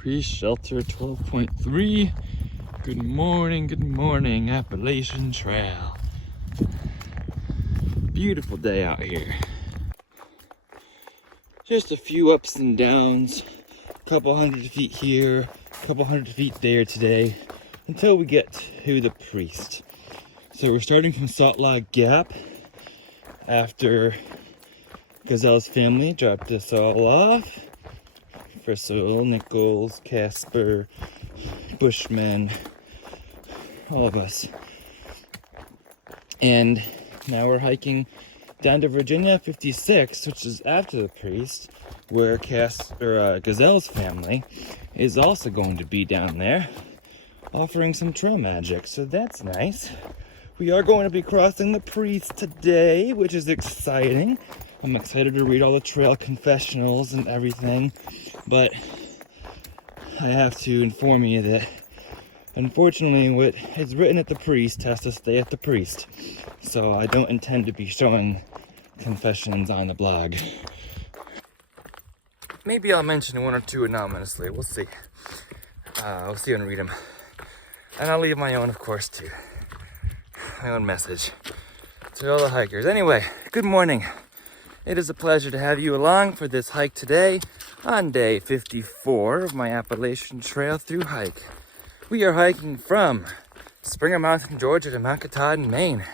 Pre-shelter 12.3. Good morning, Appalachian Trail. Beautiful day out here. Just a few ups and downs, a couple hundred feet here, a couple hundred feet there today, until we get to the Priest. So we're starting from Salt Log Gap after Gazelle's family dropped us all off. Crystal, Nichols, Casper, Bushman, all of us. And now we're hiking down to Virginia 56, which is after the Priest, where Gazelle's family is also going to be down there, offering some trail magic. So that's nice. We are going to be crossing the Priest today, which is exciting. I'm excited to read all the trail confessionals and everything, but I have to inform you that unfortunately what is written at the Priest has to stay at the Priest. So I don't intend to be showing confessions on the blog. Maybe I'll mention one or two anonymously, we'll see. We'll see and read them. And I'll leave my own, of course, too. My own message to all the hikers. Anyway, good morning. It is a pleasure to have you along for this hike today on day 54 of my Appalachian Trail Thru-Hike. We are hiking from Springer Mountain, Georgia to Mount Katahdin, Maine.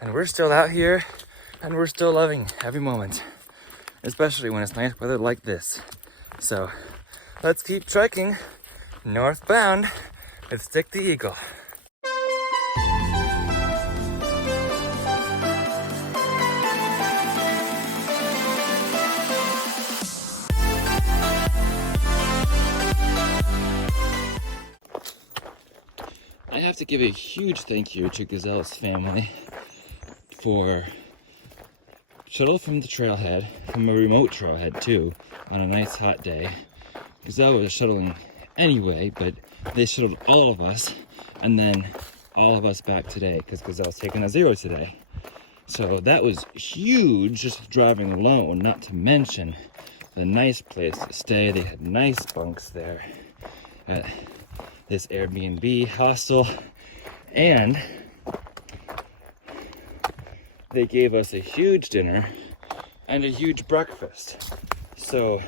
And we're still out here and we're still loving every moment, especially when it's nice weather like this. So let's keep trekking northbound with Stick the Eagle. I have to give a huge thank you to Gazelle's family for shuttle from the trailhead, from a remote trailhead too, on a nice hot day. Gazelle was shuttling anyway, but they shuttled all of us, and then all of us back today, because Gazelle's taking a 0 today. So that was huge, just driving alone, not to mention the nice place to stay. They had nice bunks there at this Airbnb hostel, and they gave us a huge dinner and a huge breakfast. So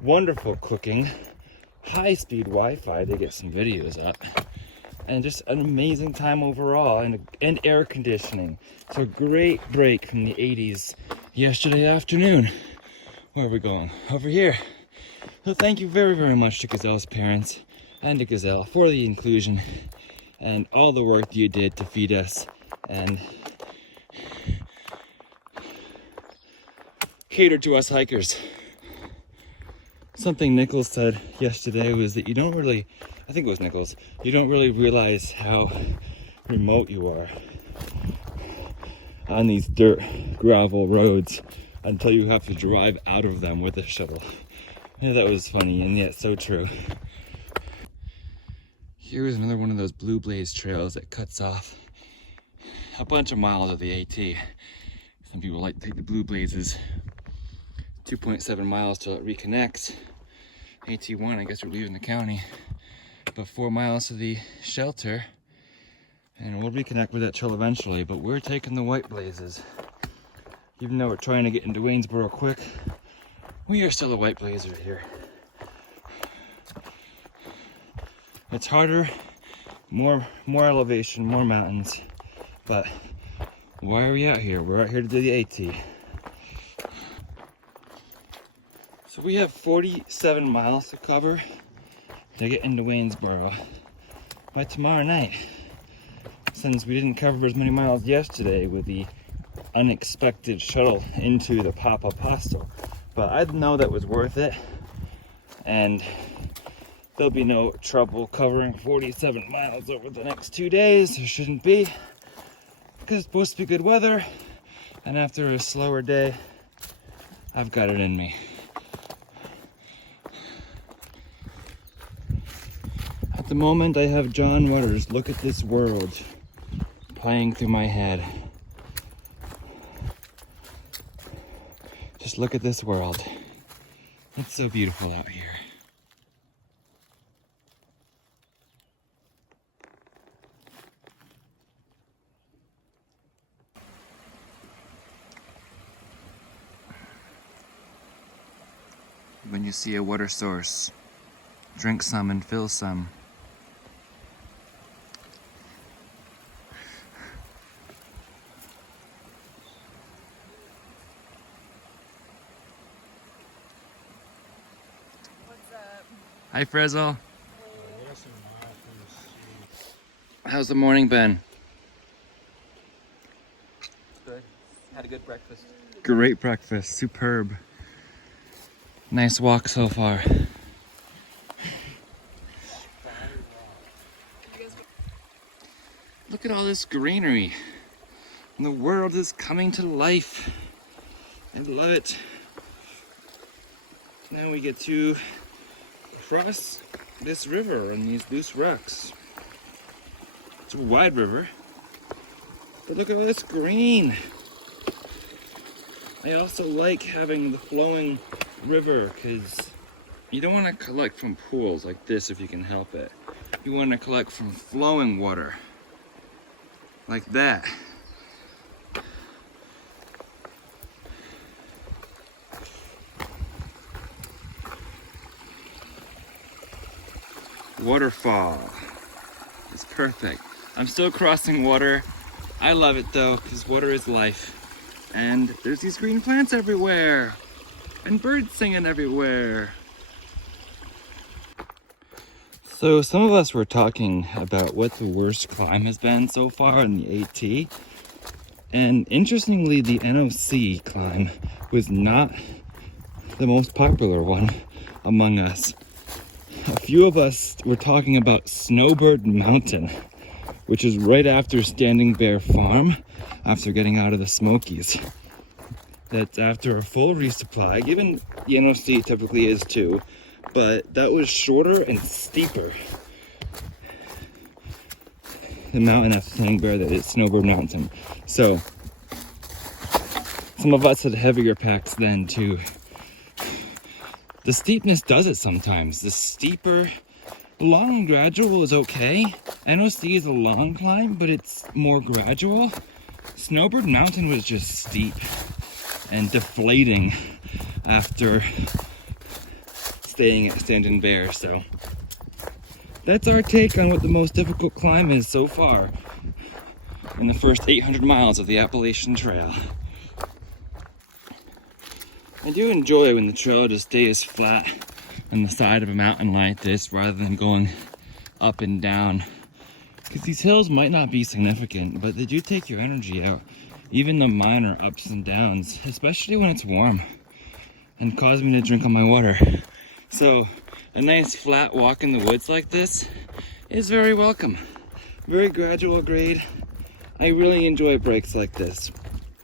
wonderful cooking, high-speed Wi-Fi to get some videos up, and just an amazing time overall, and air conditioning. So great break from the 80s yesterday afternoon. Where are we going? Over here. So thank you very, very much to Gazelle's parents and to Gazelle for the inclusion and all the work you did to feed us and cater to us hikers. Something Nichols said yesterday was that you don't really realize how remote you are on these dirt gravel roads until you have to drive out of them with a shuttle. Yeah, that was funny and yet so true. Here is another one of those Blue Blaze trails that cuts off a bunch of miles of the AT. Some people like to take the Blue Blazes 2.7 miles till it reconnects. AT1, I guess we're leaving the county, but 4 miles to the shelter, and we'll reconnect with that trail eventually, but we're taking the White Blazes. Even though we're trying to get into Waynesboro quick, we are still a White Blazer here. It's harder, more elevation, more mountains, but why are we out here? We're out here to do the AT. So we have 47 miles to cover to get into Waynesboro by tomorrow night. Since we didn't cover as many miles yesterday with the unexpected shuttle into the pop-up hostel. But I know that was worth it, and there'll be no trouble covering 47 miles over the next 2 days. There shouldn't be, because it's supposed to be good weather, and after a slower day, I've got it in me. At the moment, I have John Waters' Look at This World playing through my head. Just look at this world. It's so beautiful out here. When you see a water source, drink some and fill some. Hi, Frizzle. How's the morning been? Good. Had a good breakfast. Great breakfast. Superb. Nice walk so far. Look at all this greenery. And the world is coming to life. I love it. Now we get to cross this river on these loose rocks. It's a wide river, but look at all this green. I also like having the flowing river because you don't want to collect from pools like this if you can help it. You want to collect from flowing water like that. Waterfall. It's perfect. I'm still crossing water. I love it though, because water is life. And there's these green plants everywhere. And birds singing everywhere. So some of us were talking about what the worst climb has been so far in the AT. And interestingly, the NOC climb was not the most popular one among us. A few of us were talking about Snowbird Mountain, which is right after Standing Bear Farm, after getting out of the Smokies. That's after a full resupply, given the NOC typically is too, but that was shorter and steeper. The mountain after Standing Bear that is Snowbird Mountain. So, some of us had heavier packs then too. The steepness does it sometimes. The steeper, long and gradual is okay. NOC is a long climb, but it's more gradual. Snowbird Mountain was just steep and deflating after staying at Standing Bear. So that's our take on what the most difficult climb is so far in the first 800 miles of the Appalachian Trail. I do enjoy when the trail just stays flat on the side of a mountain like this rather than going up and down. Because these hills might not be significant, but they do take your energy out. Even the minor ups and downs, especially when it's warm, and cause me to drink all my water. So a nice flat walk in the woods like this is very welcome. Very gradual grade. I really enjoy breaks like this.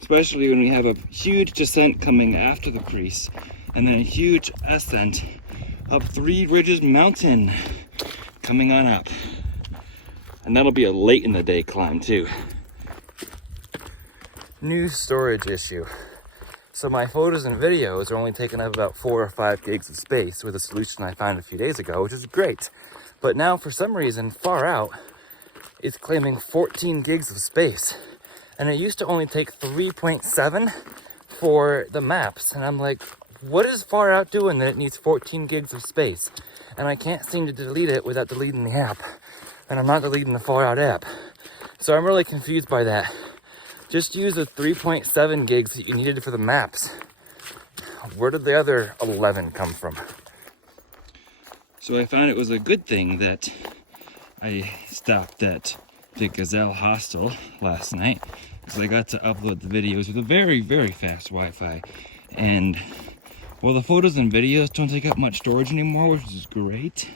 Especially when we have a huge descent coming after the crease, and then a huge ascent up Three Ridges Mountain coming on up. And that'll be a late in the day climb too. New storage issue. So my photos and videos are only taking up about 4 or 5 gigs of space with a solution I found a few days ago, which is great. But now for some reason, far out, it's claiming 14 gigs of space. And it used to only take 3.7 for the maps. And I'm like, what is far out doing that it needs 14 gigs of space? And I can't seem to delete it without deleting the app. And I'm not deleting the far out app. So I'm really confused by that. Just use the 3.7 gigs that you needed for the maps. Where did the other 11 come from? So I found it was a good thing that I stopped at the Gazelle Hostel last night, because I got to upload the videos with a very, very fast Wi-Fi. And well, the photos and videos don't take up much storage anymore, which is great.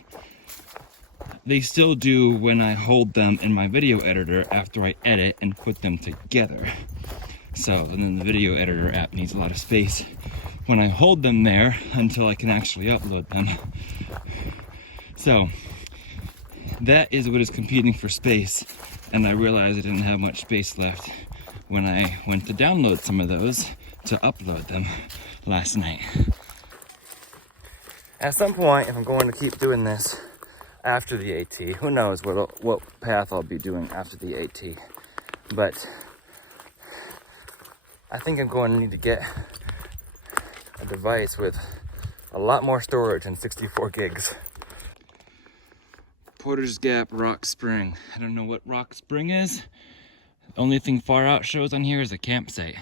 They still do when I hold them in my video editor after I edit and put them together. So then the video editor app needs a lot of space when I hold them there until I can actually upload them. So that is what is competing for space. And I realized I didn't have much space left when I went to download some of those to upload them last night. At some point, if I'm going to keep doing this after the AT, who knows what path I'll be doing after the AT. But I think I'm going to need to get a device with a lot more storage than 64 gigs. Porter's Gap Rock Spring. I don't know what Rock Spring is. The only thing far out shows on here is a campsite.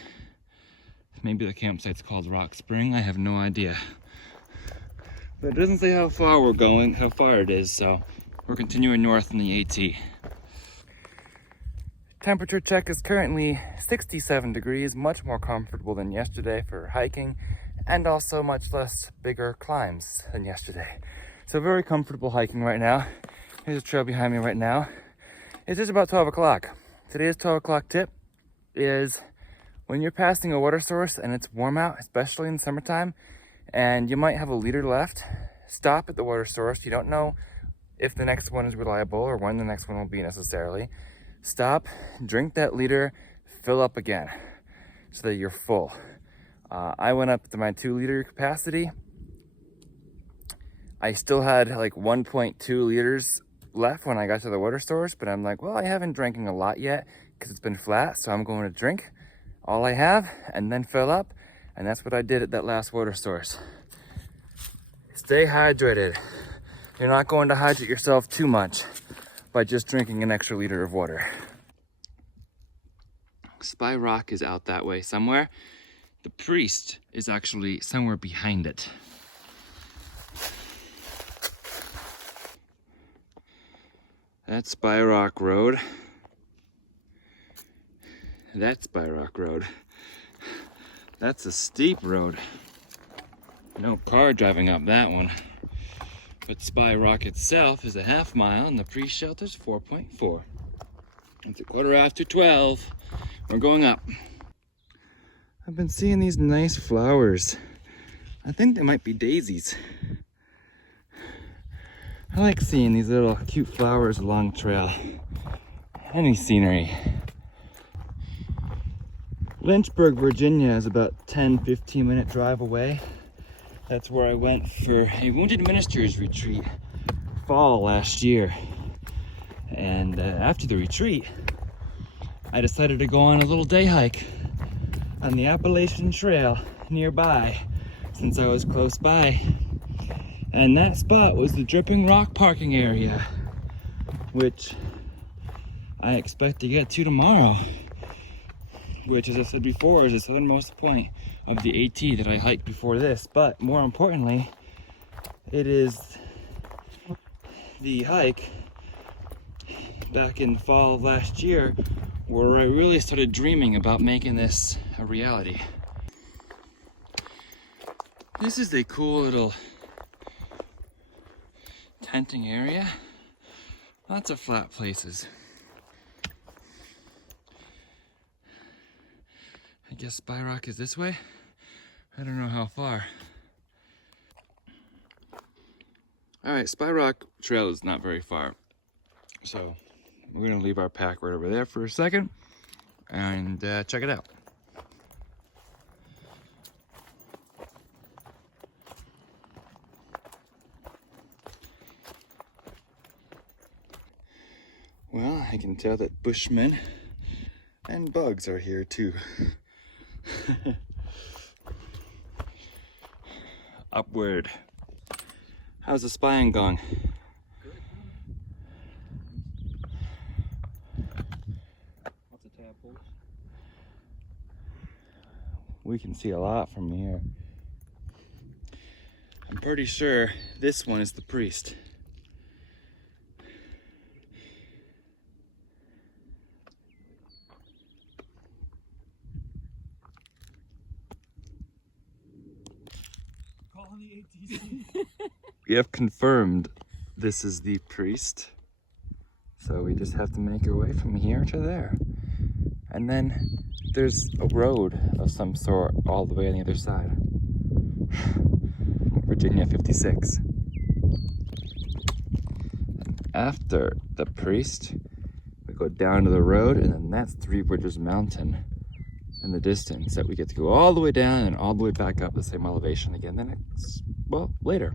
Maybe the campsite's called Rock Spring, I have no idea. But it doesn't say how far we're going, how far it is, so we're continuing north in the AT. Temperature check is currently 67 degrees, much more comfortable than yesterday for hiking, and also much less bigger climbs than yesterday. So very comfortable hiking right now. Here's a trail behind me right now. It's just about 12 o'clock. Today's 12 o'clock tip is when you're passing a water source and it's warm out, especially in the summertime, and you might have a liter left, stop at the water source. You don't know if the next one is reliable or when the next one will be necessarily. Stop, drink that liter, fill up again so that you're full. I went up to my 2-liter capacity. I still had like 1.2 liters left when I got to the water source, but I'm like, well, I haven't drinking a lot yet because it's been flat, so I'm going to drink all I have and then fill up, and that's what I did at that last water source. Stay hydrated. You're not going to hydrate yourself too much by just drinking an extra liter of water. Spy Rock is out that way somewhere. The priest is actually somewhere behind it. That's Spy Rock Road. That's Spy Rock Road. That's a steep road. No car driving up that one. But Spy Rock itself is a half mile and the priest shelter's 4.4. It's a 12:15. We're going up. I've been seeing these nice flowers. I think they might be daisies. I like seeing these little cute flowers along the trail. Any scenery. Lynchburg, Virginia is about 10-15 minute drive away. That's where I went for a Wounded Ministers retreat fall last year. And after the retreat, I decided to go on a little day hike on the Appalachian Trail nearby since I was close by. And that spot was the Dripping Rock parking area, which I expect to get to tomorrow, which, as I said before, is the southernmost point of the AT that I hiked before this. But more importantly, it is the hike back in the fall of last year where I really started dreaming about making this a reality. This is a cool little tenting area. Lots of flat places. I guess Spy Rock is this way. I don't know how far. Alright, Spy Rock Trail is not very far. So we're gonna leave our pack right over there for a second and check it out. Well, I can tell that bushmen and bugs are here too. Upward. How's the spying going? Good. Lots of tadpoles. We can see a lot from here. I'm pretty sure this one is the priest. We have confirmed this is the priest. So we just have to make our way from here to there. And then there's a road of some sort all the way on the other side. Virginia 56. And after the priest, we go down to the road, and then that's Three Bridges Mountain in the distance that we get to go all the way down and all the way back up the same elevation again. Then it's, well, later.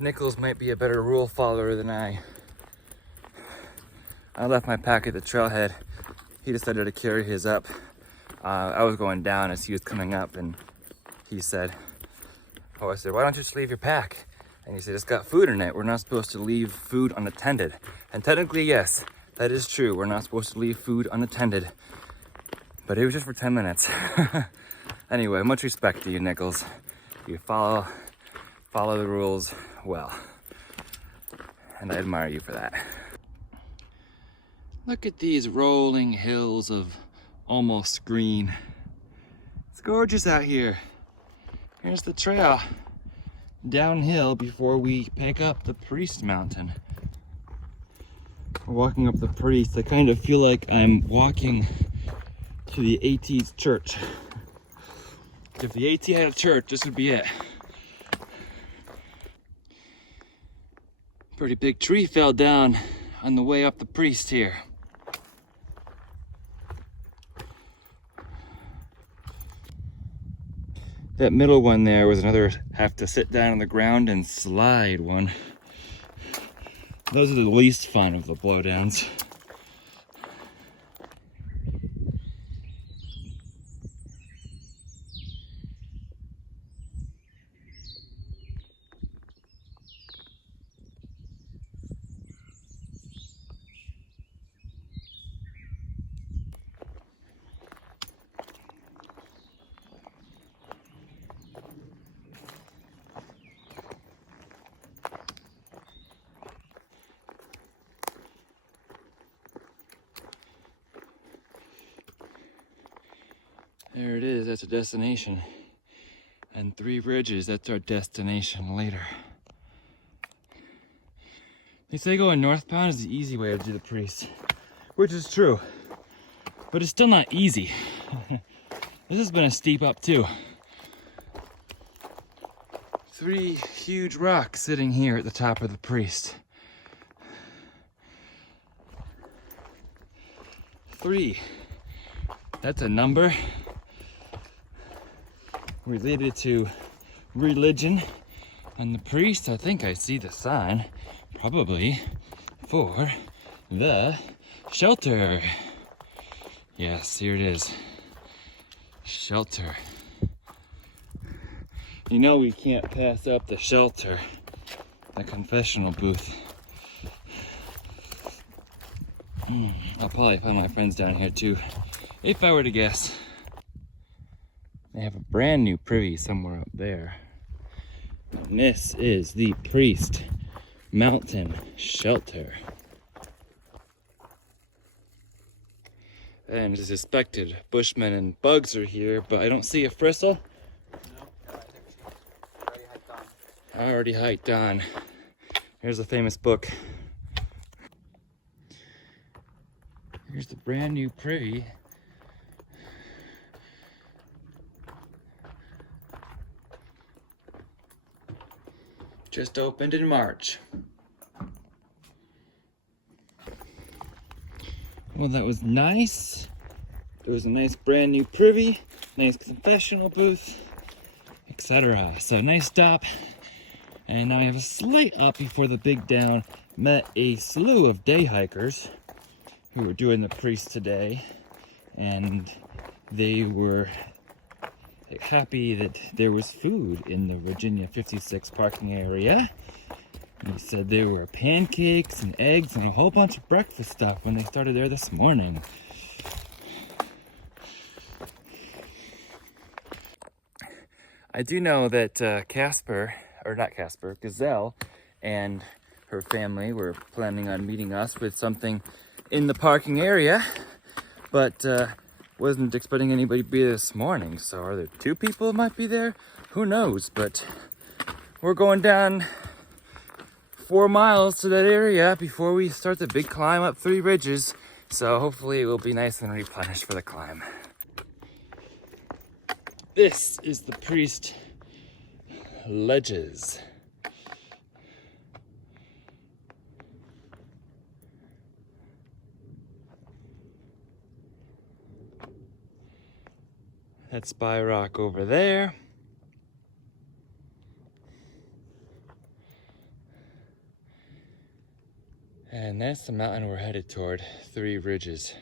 Nichols might be a better rule follower than I. I left my pack at the trailhead. He decided to carry his up. I was going down as he was coming up, and he said, Oh, I said, why don't you just leave your pack? And he said, it's got food in it. We're not supposed to leave food unattended. And technically, yes, that is true. We're not supposed to leave food unattended. But it was just for 10 minutes. Anyway, much respect to you, Nichols. You follow the rules well. And I admire you for that. Look at these rolling hills of almost green. It's gorgeous out here. Here's the trail downhill before we pick up the Priest Mountain. We're walking up the Priest. I kind of feel like I'm walking to the AT's church. If the AT had a church, this would be it. Pretty big tree fell down on the way up the Priest here. That middle one there was another have to sit down on the ground and slide one. Those are the least fun of the blowdowns. There it is, that's a destination. And 3 Bridges, that's our destination later. They say going northbound is the easy way to do the Priest, which is true, but it's still not easy. This has been a steep up too. 3 huge rocks sitting here at the top of the Priest. 3, that's a number related to religion and the Priest. I think I see the sign, probably for the shelter. Yes, here it is, shelter. You know we can't pass up the shelter, the confessional booth. I'll probably find my friends down here too, if I were to guess. They have a brand new privy somewhere up there. And this is the Priest Mountain Shelter. And as expected, bushmen and bugs are here, but I don't see a fristle. No, I already hiked on. Here's a famous book. Here's the brand new privy. Just opened in March. Well, that was nice. It was a nice brand new privy, nice confessional booth, etc. So nice stop. And now I have a slight up before the big down. Met a slew of day hikers who were doing the Priest today, and they were happy that there was food in the Virginia 56 parking area. And he said there were pancakes and eggs and a whole bunch of breakfast stuff when they started there this morning. I do know that Gazelle and her family were planning on meeting us with something in the parking area, but wasn't expecting anybody to be there this morning. So are there 2 people might be there? Who knows? But we're going down 4 miles to that area before we start the big climb up 3 ridges. So hopefully it will be nice and replenished for the climb. This is the Priest Ledges. That's Spy Rock over there. And that's the mountain we're headed toward, 3 Ridges,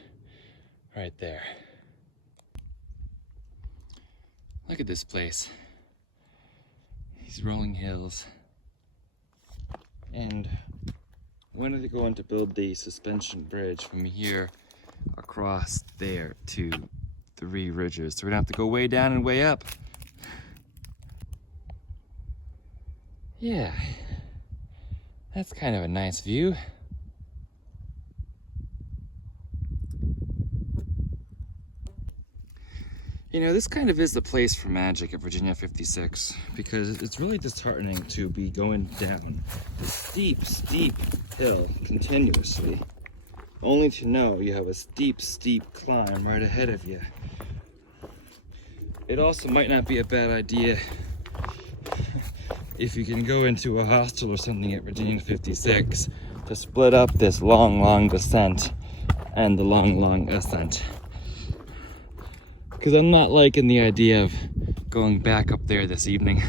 right there. Look at this place. These these rolling hills. And when are they going to build the suspension bridge from here across there to 3 ridges? So we're gonna have to go way down and way up. Yeah, that's kind of a nice view. You know, this kind of is the place for magic at Virginia 56, because it's really disheartening to be going down this steep, steep hill continuously, only to know you have a steep, steep climb right ahead of you. It also might not be a bad idea if you can go into a hostel or something at Virginia 56 to split up this long, long descent and the long, long ascent. Because I'm not liking the idea of going back up there this evening.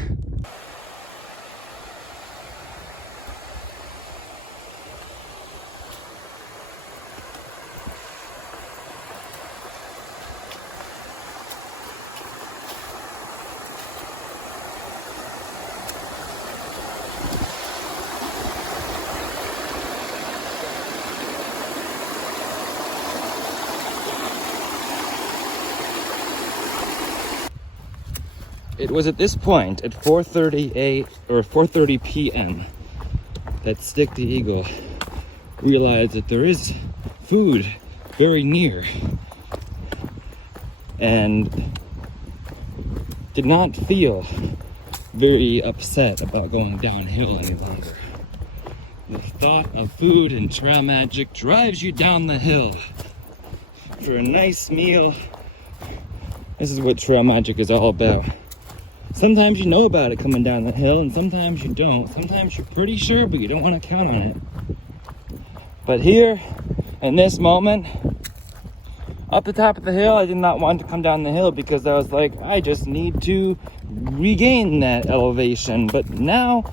It was at this point, at 4:30 p.m., that Stick the Eagle realized that there is food very near, and did not feel very upset about going downhill any longer. The thought of food and trail magic drives you down the hill for a nice meal. This is what trail magic is all about. Sometimes you know about it coming down the hill, and sometimes you don't. Sometimes you're pretty sure, but you don't want to count on it. But here, in this moment, up the top of the hill, I did not want to come down the hill because I was like, I just need to regain that elevation. But now,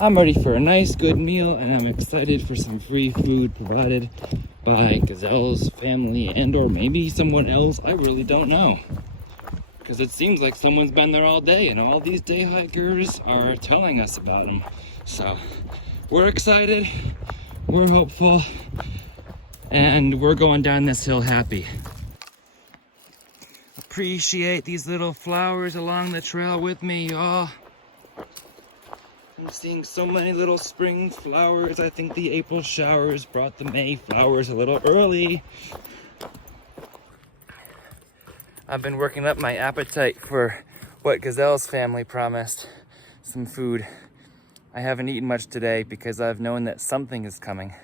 I'm ready for a nice, good meal, and I'm excited for some free food provided by Gazelle's family and or maybe someone else. I really don't know. Because it seems like someone's been there all day, and all these day hikers are telling us about them. So we're excited, we're hopeful, and we're going down this hill happy. Appreciate these little flowers along the trail with me, y'all. I'm seeing so many little spring flowers. I think the April showers brought the May flowers a little early. I've been working up my appetite for what Gazelle's family promised, some food. I haven't eaten much today because I've known that something is coming.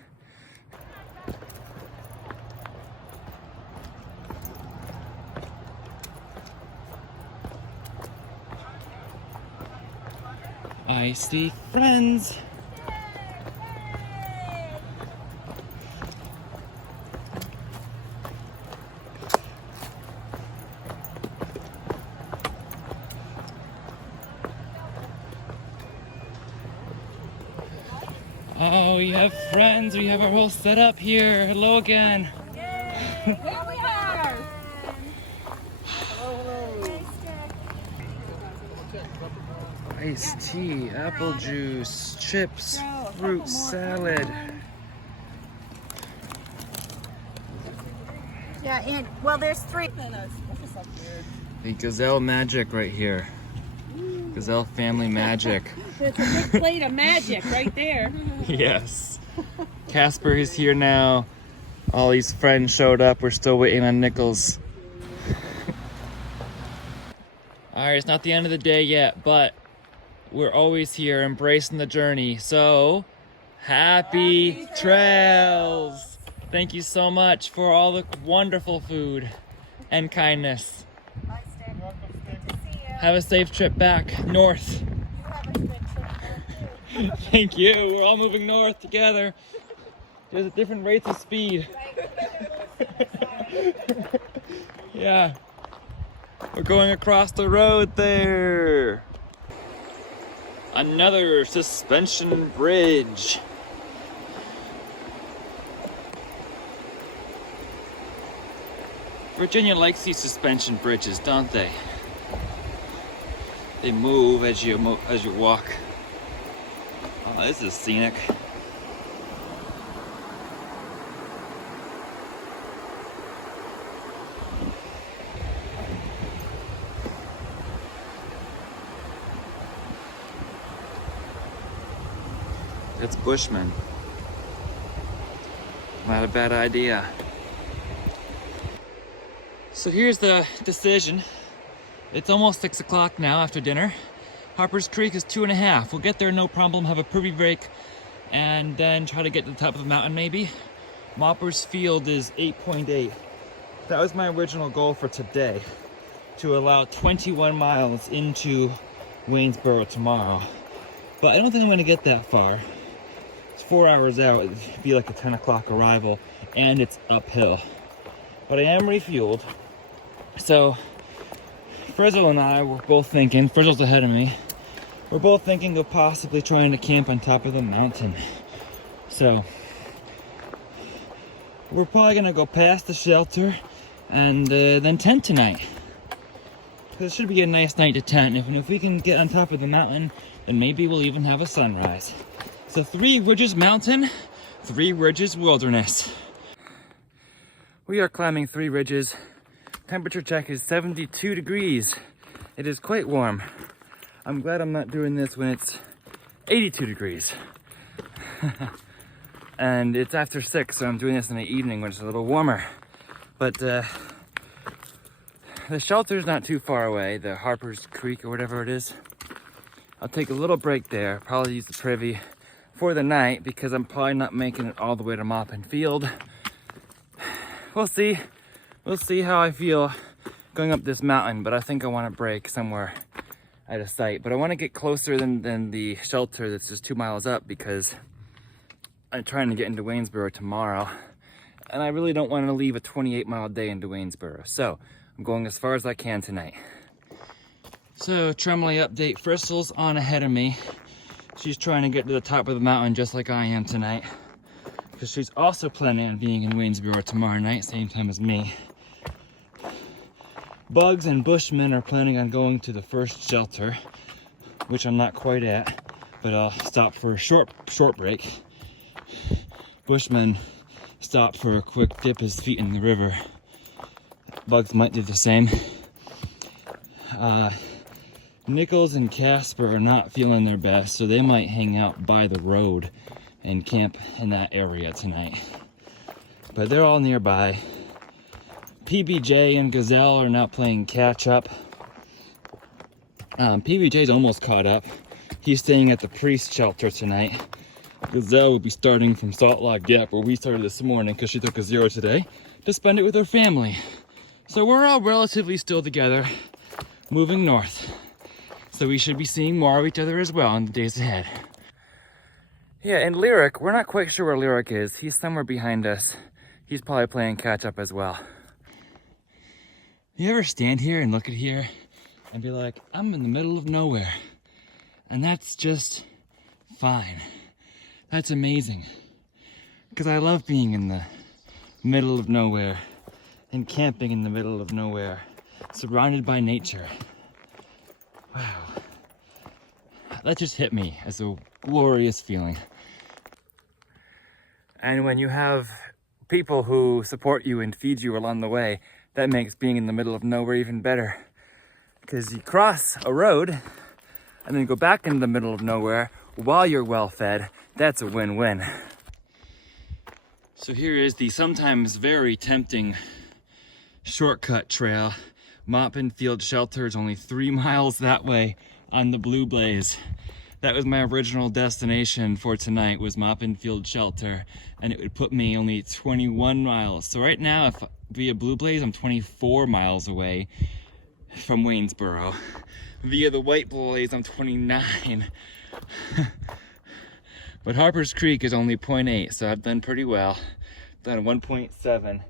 I see friends. Oh, we have friends. We have our whole setup here. Hello again. Yay! Here we are. Iced tea, apple juice, chips, fruit salad. Yeah, and well, there's 3. The Gazelle magic right here. Gazelle family magic. It's a big plate of magic right there. Yes. Casper is here now. All these friends showed up. We're still waiting on Nichols. Alright, it's not the end of the day yet, but we're always here embracing the journey. So, happy trails! Thank you so much for all the wonderful food and kindness. Bye, Stick. Good to see you. Have a safe trip back north. You have a good trip back, too. Thank you. We're all moving north together. There's a different rates of speed. Yeah. We're going across the road there. Another suspension bridge. Virginia likes these suspension bridges, don't they? They move as you walk. Oh, this is scenic. It's Bushman. Not a bad idea. So here's the decision. It's almost 6 o'clock now after dinner. Harper's Creek is 2.5. We'll get there no problem, have a privy break, and then try to get to the top of the mountain maybe. Mopper's Field is 8.8. That was my original goal for today, to allow 21 miles into Waynesboro tomorrow. But I don't think I'm gonna get that far. It's 4 hours out, it'd be like a 10 o'clock arrival, and it's uphill. But I am refueled. So, Frizzle and I were both thinking, Frizzle's ahead of me, we're both thinking of possibly trying to camp on top of the mountain. So, we're probably gonna go past the shelter and then tent tonight. Because it should be a nice night to tent, and if we can get on top of the mountain, then maybe we'll even have a sunrise. So 3 Ridges Mountain, 3 Ridges Wilderness. We are climbing 3 Ridges. Temperature check is 72 degrees. It is quite warm. I'm glad I'm not doing this when it's 82 degrees. And it's after 6, so I'm doing this in the evening when it's a little warmer. But the shelter's not too far away, the Harper's Creek or whatever it is. I'll take a little break there, probably use the privy for the night because I'm probably not making it all the way to Moppin Field. We'll see. We'll see how I feel going up this mountain, but I think I want to break somewhere at a site. But I want to get closer than the shelter that's just 2 miles up because I'm trying to get into Waynesboro tomorrow. And I really don't want to leave a 28-mile day into Waynesboro. So I'm going as far as I can tonight. So Tremley update, Frizzle's on ahead of me. She's trying to get to the top of the mountain just like I am tonight. Because she's also planning on being in Waynesboro tomorrow night, same time as me. Bugs and Bushmen are planning on going to the first shelter, which I'm not quite at, but I'll stop for a short break. Bushman stopped for a quick dip his feet in the river. Bugs might do the same. Nichols and Casper are not feeling their best, so they might hang out by the road and camp in that area tonight. But they're all nearby. PBJ and Gazelle are now playing catch up. PBJ's almost caught up. He's staying at the priest shelter tonight. Gazelle will be starting from Salt Log Gap, where we started this morning because she took a 0 today, to spend it with her family. So we're all relatively still together, moving north. So we should be seeing more of each other as well in the days ahead. Yeah, and Lyric, we're not quite sure where Lyric is. He's somewhere behind us. He's probably playing catch up as well. You ever stand here and look at here and be like, I'm in the middle of nowhere. And that's just fine. That's amazing. Because I love being in the middle of nowhere and camping in the middle of nowhere, surrounded by nature. Wow. That just hit me as a glorious feeling. And when you have people who support you and feed you along the way, that makes being in the middle of nowhere even better. Because you cross a road and then go back into the middle of nowhere while you're well fed. That's a win-win. So here is the sometimes very tempting shortcut trail. Moppin Field Shelter is only 3 miles that way on the Blue Blaze. That was my original destination for tonight, was Moppin Field Shelter, and it would put me only 21 miles. So right now, if via Blue Blaze, I'm 24 miles away from Waynesboro. Via the White Blaze, I'm 29. But Harper's Creek is only 0.8, so I've done pretty well. Done 1.7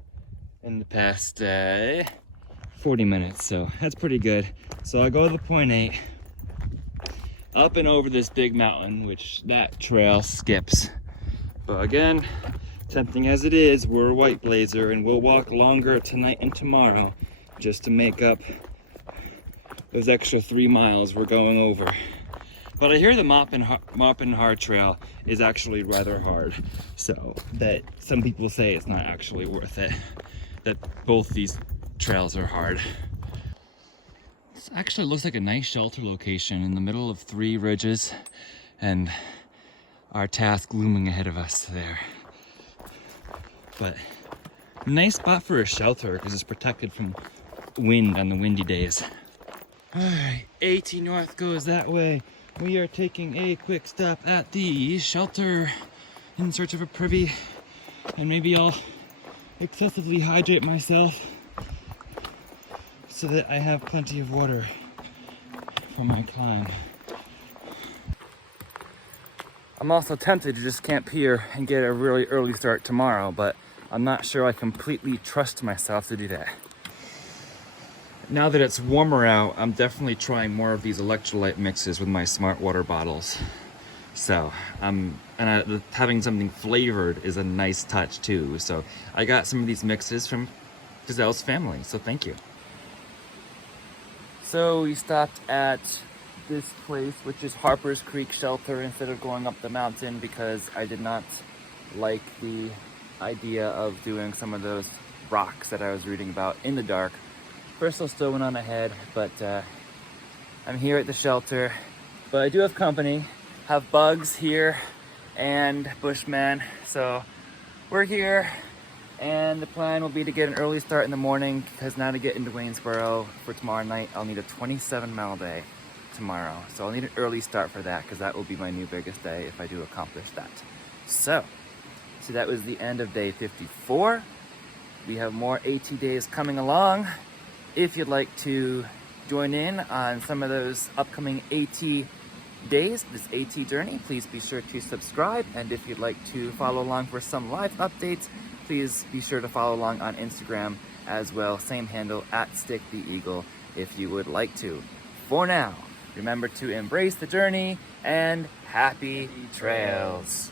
in the past 40 minutes, so that's pretty good. So I go to the 0.8, up and over this big mountain, which that trail skips. But again, tempting as it is, we're a White Blazer and we'll walk longer tonight and tomorrow just to make up those extra 3 miles we're going over. But I hear the Maupin Trail is actually rather hard, so that some people say it's not actually worth it, that both these trails are hard. This actually looks like a nice shelter location in the middle of 3 ridges and our task looming ahead of us there. But nice spot for a shelter because it's protected from wind on the windy days. Alright, 80 north goes that way. We are taking a quick stop at the shelter in search of a privy, and maybe I'll excessively hydrate myself so that I have plenty of water for my climb. I'm also tempted to just camp here and get a really early start tomorrow, but I'm not sure I completely trust myself to do that. Now that it's warmer out, I'm definitely trying more of these electrolyte mixes with my smart water bottles. So, having something flavored is a nice touch too. So I got some of these mixes from Giselle's family, so thank you. So we stopped at this place, which is Harper's Creek Shelter, instead of going up the mountain because I did not like the idea of doing some of those rocks that I was reading about in the dark. Bristol still went on ahead, but I'm here at the shelter. But I do have company, have Bugs here and Bushman. So we're here, and the plan will be to get an early start in the morning because now to get into Waynesboro for tomorrow night, I'll need a 27-mile day tomorrow. So I'll need an early start for that because that will be my new biggest day if I do accomplish that. So that was the end of day 54. We have more AT days coming along. If you'd like to join in on some of those upcoming AT days, this AT journey, please be sure to subscribe. And if you'd like to follow along for some live updates, please be sure to follow along on Instagram as well. Same handle, @StickTheEagle, if you would like to. For now, remember to embrace the journey and happy trails.